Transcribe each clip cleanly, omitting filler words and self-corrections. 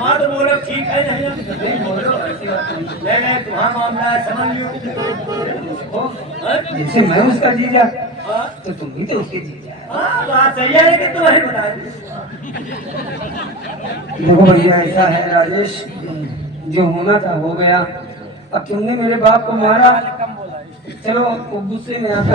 हमारा तो बोलो ठीक है नहीं बोलो नहीं तुम्हारा मामला है समझ लो। जैसे मैं उसका जीजा तो तुम भी तो उसके जीजा। हाँ बात सही है लेकिन तुम वही बताए। देखो भैया ऐसा है राजेश, जो होना था हो गया। अब तुमने मेरे बाप को मारा, चलो वो गुस्से में आता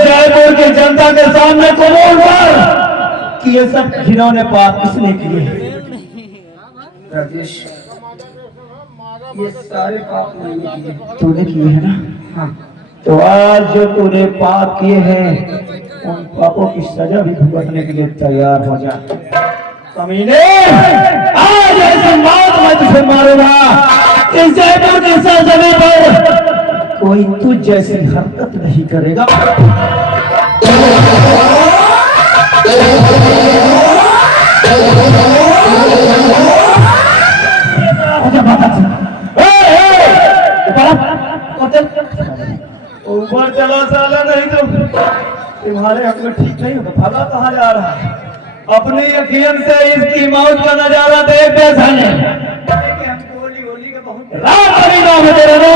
जयपुर की जनता के सामने को बोल कि ये सब घिनौने पाप किसने किए। राजेश ये सारे पाप मैंने किए। तूने किए है ना? हाँ। तो आज जो तूने पाप किए हैं उन पापों की सजा भी भुगतने के लिए तैयार हो जा। कमीने आज ऐसी मौत मैं तुझे मारूंगा इस जयपुर की सरजमी पर कोई तुझ जैसी हरकत नहीं करेगा। ऊपर चलो साला नहीं तो तुम्हारे अकल ठीक नहीं होगा। भागा कहाँ जा रहा है? अपनी अखियन से इसकी मौत का नजारा देख दे नाम है तेरा ना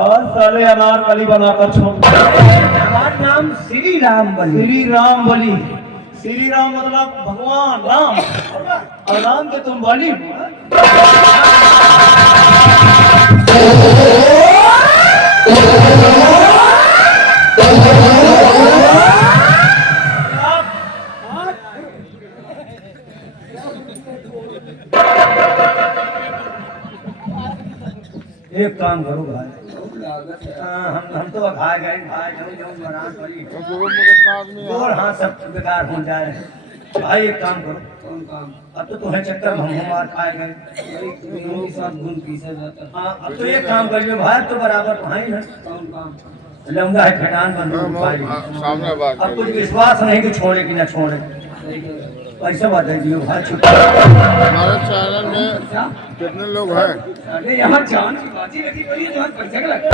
और साले अनारकली बनाकर छोड़। हमारा नाम श्री राम बली। श्री राम बली। श्री राम मतलब भगवान राम और राम के तुम बली। एक काम करो भाई, हम तो खा गए और हाँ सब बेकार हो जाए। भाई एक काम करो। कौन काम? अब तो तुम्हें चक्कर हम मार खाए गए। साथ गुण पीसा जाता। हाँ अब तो एक काम करिए भाई, तो बराबर भाई है। कौन काम? लंगा है खटान बंदूक भाई। सामने बात अब कुछ विश्वास नहीं कि छोड़े कि ना छोड़े। पैसा बता दियो भाई। हमारे चैनल में कितने लोग हैं? अरे यहाँ जान की बाजी लगी पड़ी है, जहाँ पैसा का लगता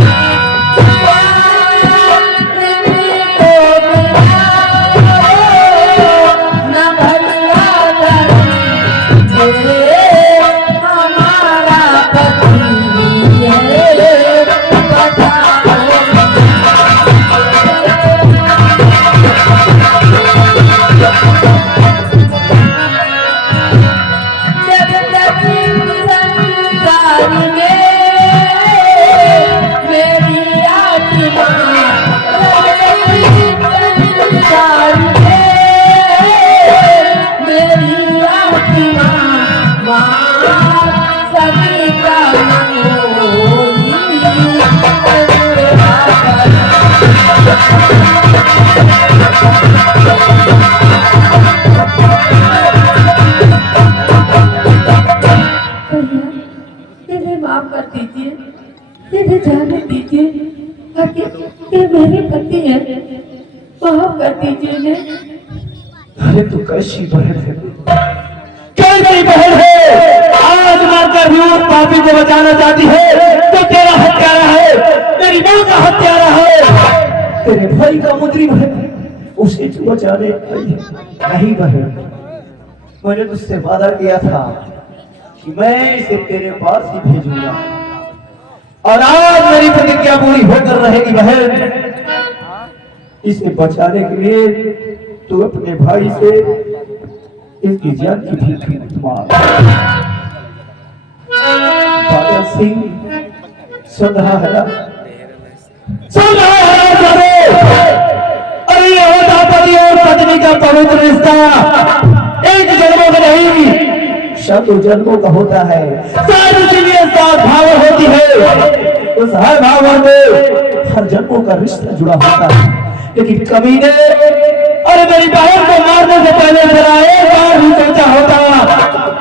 माफ कर दीजिए, मुझे जाने दीजिए। ये मेरे पति है, माफ कर दीजिए इन्हें। अरे तू कैसी बहन है? कैसी बहन है? आज मारकर भी उस पापी को बचाना चाहती है तो तेरा हत्यारा है, मेरी माँ का हत्यारा है, तेरे भाई का मुजरिम है, उसे तू बचाने आई है। नहीं बहन, मैंने तुझसे वादा किया था कि मैं इसे तेरे पास ही भेजूंगा और आज मेरी प्रतिज्ञा पूरी होकर रहेगी बहन। इसे बचाने के लिए तू अपने भाई से इसकी जान की भीख मत मांग। बादल सिंह सुन रहा है ना? सुन रहा है? अरे ये होता पति और पत्नी का पवित्र रिश्ता एक जन्मों में नहीं शतों जन्मों का होता है। शायद इसीलिए सात भाव होती है, उस हर भाव में हर जन्मों का रिश्ता जुड़ा होता है। लेकिन कमीने, अरे मेरी बहन को मारने से पहले जरा एक बार भी सोचा होता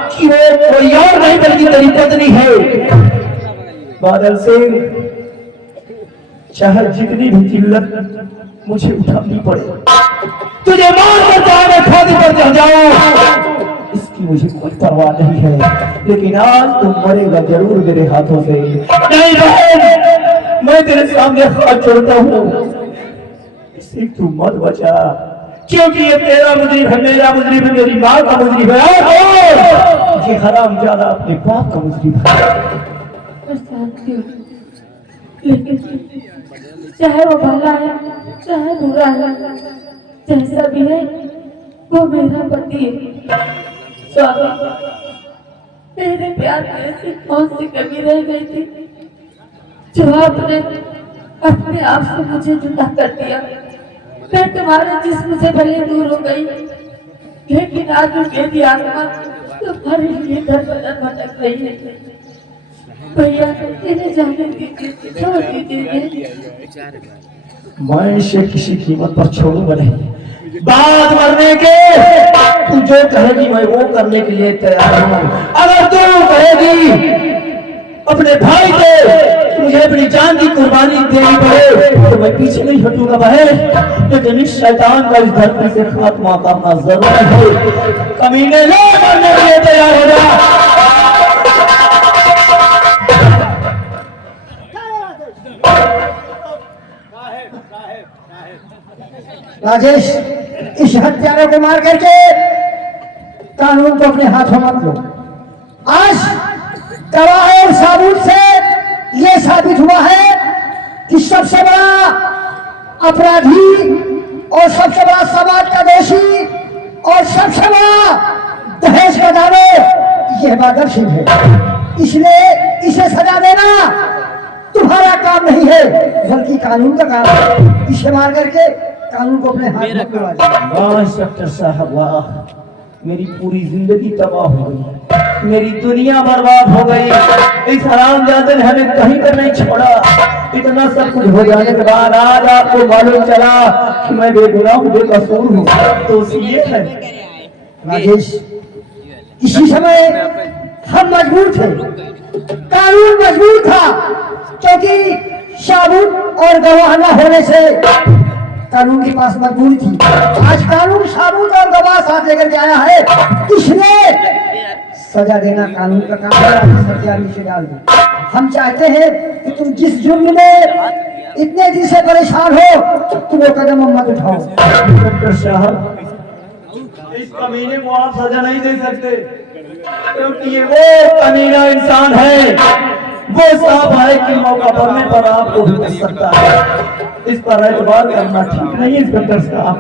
कि वो कोई और नहीं बल्कि तेरी पत्नी है। बादल सिंह, चाहे जितनी भी जिल्लत मुझे उठानी पड़े, तुझे मार कर चाहे मैं फांसी पर चढ़ जाऊं, इस उसकी मुझे कोई परवाह नहीं है, लेकिन आज तुम मरेगा जरूर मेरे हाथों से। नहीं बहन, मैं तेरे सामने हाथ जोड़ता हूँ, इसे तू मत बचा, क्योंकि ये तेरा मुजरिम है, मेरा मुजरिम है, मेरी माँ का मुजरिम है, और ये हरामजादा अपने बाप का मुजरिम है। मैं जानती हूँ, लेकिन चाहे वो भला है चाहे बुरा है, जैसा भी है वो मेरा पति है। स्वामी, मेरे प्यार में ऐसी कौन सी कमी रह गई थी जो आपने अपने आप से मुझे जुदा कर दिया। मैं तुम्हारे जिस्म से भले दूर हो गई, लेकिन आज मेरी आत्मा तुम्हारे लिए दर बदर भटक रही है। भैया इन्हें जाने दीजिए, छोड़ दीजिए। मैं इसे किसी कीमत पर छोड़ूंगा नहीं। बाद मरने के तू जो कहेगी मैं वो करने के लिए तैयार हूँ। अगर तू कहेगी अपने भाई को मुझे अपनी जान की कुर्बानी देनी पड़े तो मैं पीछे नहीं हटूंगा बहन, लेकिन इस शैतान का इस धरती से खात्मा करना जरूरी है। कमीने ले मरने के लिए तैयार हो जा। राजेश, इस हत्यारे को मार करके कानून को अपने हाथों मत लो। आज गवाह और साबुत से ये साबित हुआ है कि सबसे बड़ा अपराधी और सबसे बड़ा समाज का दोषी और सबसे बड़ा दहेज का दावे यह बादल सिंह है। इसलिए इसे सजा देना तुम्हारा काम नहीं है, बल्कि कानून का काम है। इसे मार करके कानून को अपने हाथ में करवा दे। वाह इंस्पेक्टर साहब वाह, मेरी पूरी जिंदगी तबाह हो गई, मेरी दुनिया बर्बाद हो गई। इस हरामजादे ने हमें कहीं पर नहीं छोड़ा। इतना सब कुछ हो जाने के बाद आज आपको मालूम चला कि मैं बेगुनाह हूँ, बेकसूर हूँ, तो ये है। राजेश, इसी समय हम मजबूर थे, कानून मजबूर था, क्योंकि साबुत और गवाह न होने से कानून के पास मजबूरी थी। आज कानून साबुत और गवाह साथ लेकर के आया है, इसलिए सजा देना कानून का काम है। सत्याग्रह से डाल दो। हम चाहते हैं कि तुम जिस जुर्म में इतने दिन से परेशान हो तुम वो कदम मत उठाओ। इंस्पेक्टर साहब, इस कमीने को आप सजा नहीं दे सकते, क्योंकि ये वो कमीना इंसान है, वो सांप है कि मौका पड़ने पर आपको भी कर सकता है। इस पर एतबार करना ठीक नहीं इंस्पेक्टर साहब।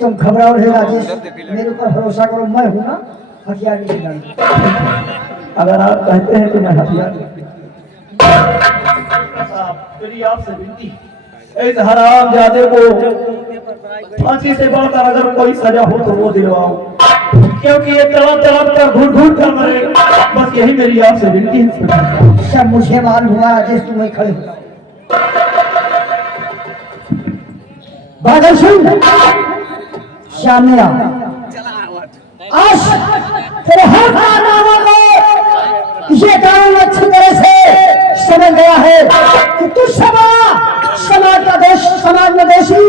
तुम घबराओ नहीं राजेश, मेरे ऊपर भरोसा करो, मैं हूं ना, हथियार नहीं डालूंगा। अगर आप कहते हैं तो मैं हथियार मेरी आपसे विनती, इस हरामजादे को फांसी से बढ़कर अगर कोई सजा हो तो वो दिलवाओ, क्योंकि ये तड़प तड़प कर घुट घुट कर मरे। बस यही मेरी आपसे विनती है। सब मुझे मालूम हुआ राजेश, तुम वहीं खड़े हो। बादल सिंह सामने आ। आज तेरे हर कारनामा को ये कानून अच्छी तरह से समझ गया है कि तू समाज का दोष, समाज में दोषी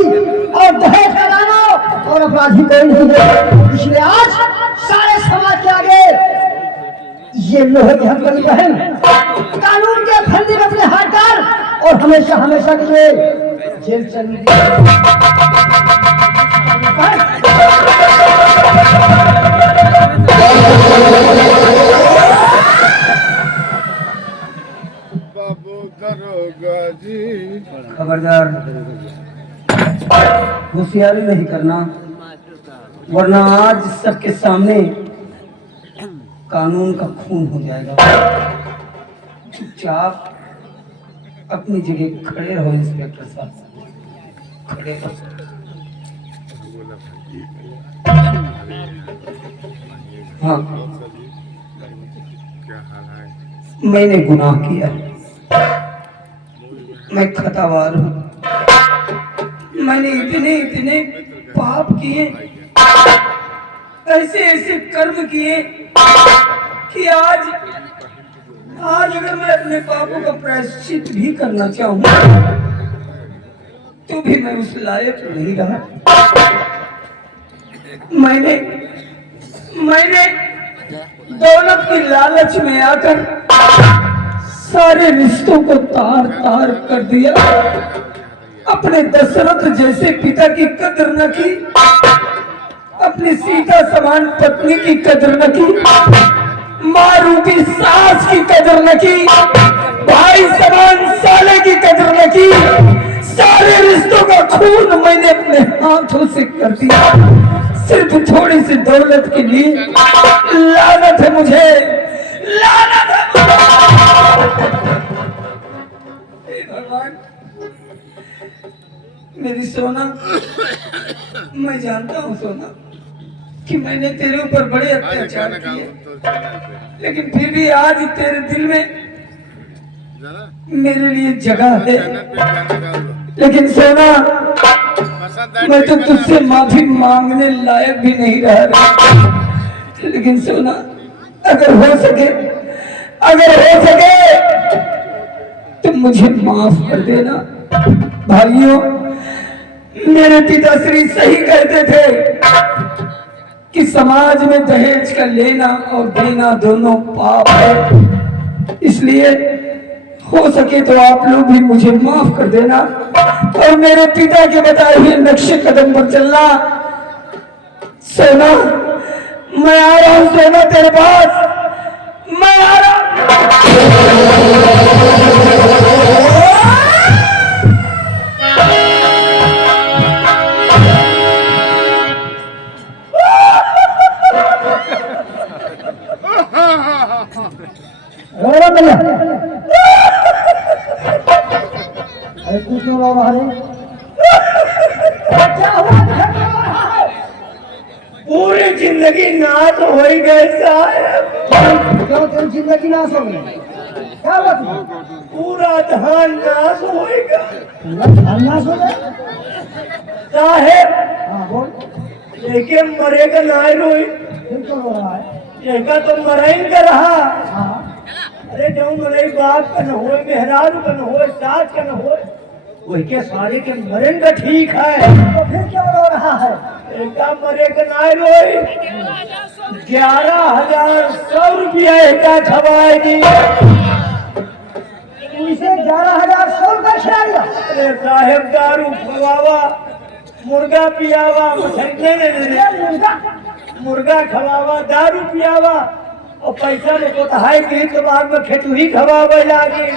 और दहेज का दानव और अपराधी कोई नहीं है। इसलिए आज सारे समाज के आगे ये लोहे की हथकड़ी पहन, कानून के फंदे में अपने हाथ डाल और हमेशा हमेशा के लिए जेल चलने बाबू करोगा जी। खबरदार, होशियारी नहीं करना, वरना आज सबके सामने कानून का खून हो जाएगा। चुपचाप अपनी जगह खड़े रहो इंस्पेक्टर साहब, खड़े रहो। हाँ, मैंने गुनाह किया, मैं खतावार हूँ। मैंने इतने इतने पाप किए, ऐसे ऐसे कर्म किए कि आज अगर मैं अपने पापों का प्रायश्चित भी करना चाहूँ तो भी मैं उस लायक नहीं रहा। मैंने दौलत की लालच में आकर सारे रिश्तों को तार तार कर दिया। अपने दशरथ जैसे पिता की कदर न की, अपनी सीता समान पत्नी की कदर न की, माँ रूपी सास की कदर न की, भाई समान साले की कदर न की। सारे रिश्तों का खून मैंने अपने हाथों से कर दिया, सिर्फ थोड़ी सी दौलत के लिए। लानत है मुझे, लानत है मुझे। हे भगवान, मेरी सोना, मैं जानता हूँ सोना कि मैंने तेरे ऊपर बड़े अत्याचार किए, लेकिन फिर भी आज तेरे दिल में मेरे लिए जगह है। लेकिन सोना, मैं तो तुझसे माफी मांगने लायक भी नहीं रहा। लेकिन सोना, अगर हो सके तो मुझे माफ कर देना। भाइयों, मेरे पिताश्री सही कहते थे कि समाज में दहेज का लेना और देना दोनों पाप है। इसलिए हो सके तो आप लोग भी मुझे माफ कर देना और मेरे पिता के बताए हुए नक्शे कदम पर चलना। सोना, मैं आ रहा हूं सोना तेरे पास, मैं आ रहा अरे तू क्यों रो रहा है? क्या हुआ? पूरी जिंदगी नाश हो गए साहब। क्यों तेरी जिंदगी नाश हो गई? क्या बात है? पूरा धान नाश होएगा पूरा धान नाश हो गया? साहेब। हाँ बोल। लेकिन मरेगा ना रोई, फिर क्यों रो रहा है? देखा तो मरें का रहा। हाँ अरे जो मरे बाप का न हो, मेहरारू का न हो, सास का न हो, वही के सारे के मरें का ठीक है। तो फिर क्यों रो रहा है? एका मरेगा ना रोई। 11,100 रुपया एका खवाएगी। इसे 11,100 रुपये खिलाएगा? अरे साहेब, दारू खवावा, मुर्गा पियावा, मुर्गा खवावा, दारू पियावा और पैसा में कोताही की तो बाद में खेतुही खवावे लागे।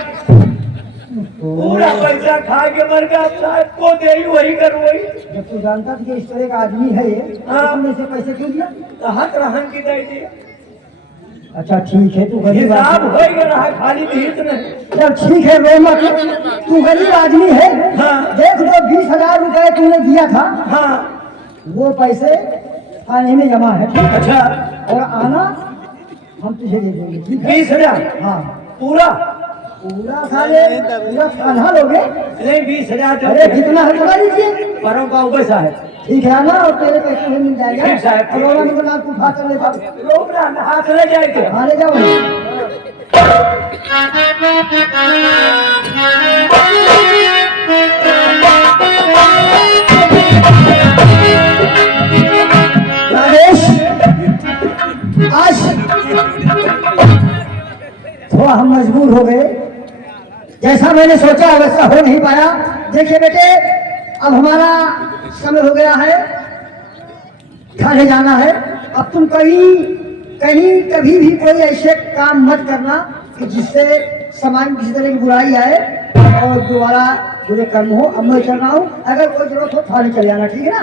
पूरा पैसा खा के मर गया। साहब को दे वही कर वही। जब तू जानता था कि इस तरह का आदमी है ये, हाँ। तुमने से पैसे क्यों दिया? हाथ रहन की दे दिया। अच्छा ठीक है, तू गरीब हिसाब आदमी हो गया है, खाली भीत नहीं। चल ठीक है, रो मत। तू गरीब आदमी है। हाँ। देख लो 20,000 रुपए तूने दिया था, हाँ वो पैसे थाने में जमा है। ठीक है? अच्छा, और आना हम तुझे दे देंगे। ठीक है? 20,000 हाँ पूरा? पूरा साले पूरा खाना लोगे? नहीं 20,000 अरे जितना है उतना लीजिए। परों का पैसा है। ठीक है आना और तेरे पैसे में मिल जाएगा। ठीक साहब, ठीक। और वाला निकल आपको उठा कर ले जाओ। लोग ना हाथ ले जाएंगे। हाँ ले जाओ। राजेश, आज थोड़ा हम मजबूर हो गए। जैसा मैंने सोचा वैसा हो नहीं पाया। देखिए बेटे, अब हमारा समय हो गया है, थाने जाना है। अब तुम कहीं कभी भी कोई ऐसे काम मत करना कि जिससे समाज में किसी तरह की बुराई आए और दोबारा बुरे कर्म हो। अब मैं चल रहा हूँ, अगर कोई जरूरत हो थाने चले जाना। ठीक है ना?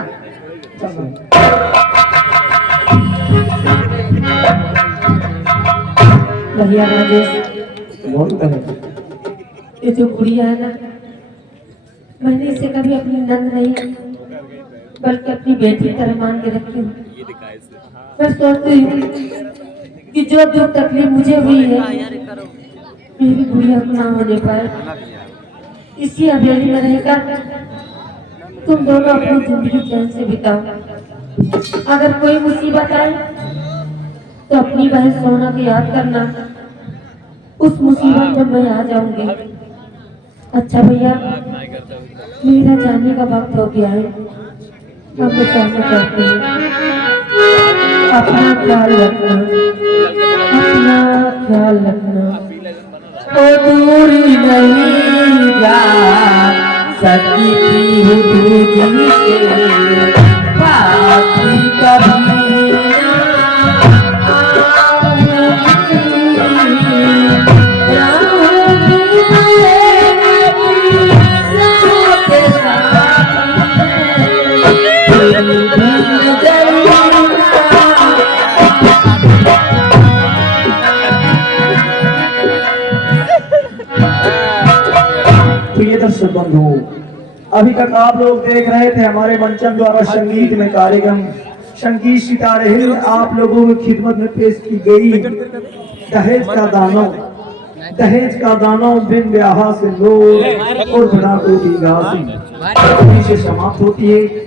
चल रहा हूँ। भैया राजेश, बहुत बढ़िया। ये जो गुड़िया है ना, मैंने इसे कभी अपनी नंद नहीं बल्कि अपनी बेटी तरह मान के रखी हूँ। मैं सोचती हूँ कि जो दुख तकलीफ मुझे हुई है मेरी गुड़िया को ना होने पाए। इसी हवेली में रहकर तुम दोनों अपनी जिंदगी चैन से बिताओ। अगर कोई मुसीबत आए तो अपनी बहन सोना को याद करना, उस मुसीबत में मैं आ जाऊंगी। अच्छा भैया, मेरा जाने का वक्त हो गया है, अब मैं जाना चाहती हूँ। अपना ख्याल रखना, अपना ख्याल रखना। तो दूरी नहीं जा सकती थी तुझसे, बाकी कभी ना प्रिय दर्शक बंधु, अभी तक आप लोग देख रहे थे हमारे मंचन द्वारा संगीत में कार्यक्रम संगीत सितारे हिंद आप लोगों की खिदमत में पेश की गई दहेज का दानव। दहेज का दानव बिन ब्याह से लोग और बना को की घासी से समाप्त होती है।